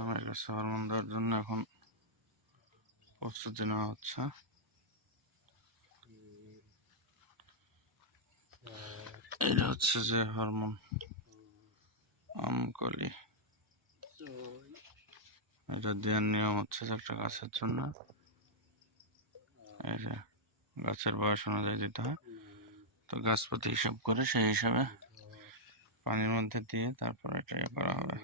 আমের গাছে হরমোন দেওয়ার জন্য এখন প্রস্তুতি নেওয়া হচ্ছে। এটা হচ্ছে যে হরমোন আমকলি, এটা দেওয়ার নিয়ম হচ্ছে যে একটা গাছের জন্য এই যে গাছের বয়স অনুযায়ী দিতে হয়। তো গাছ প্রতি হিসাব করে সেই হিসাবে পানির মধ্যে দিয়ে তারপর এটা করা হবে।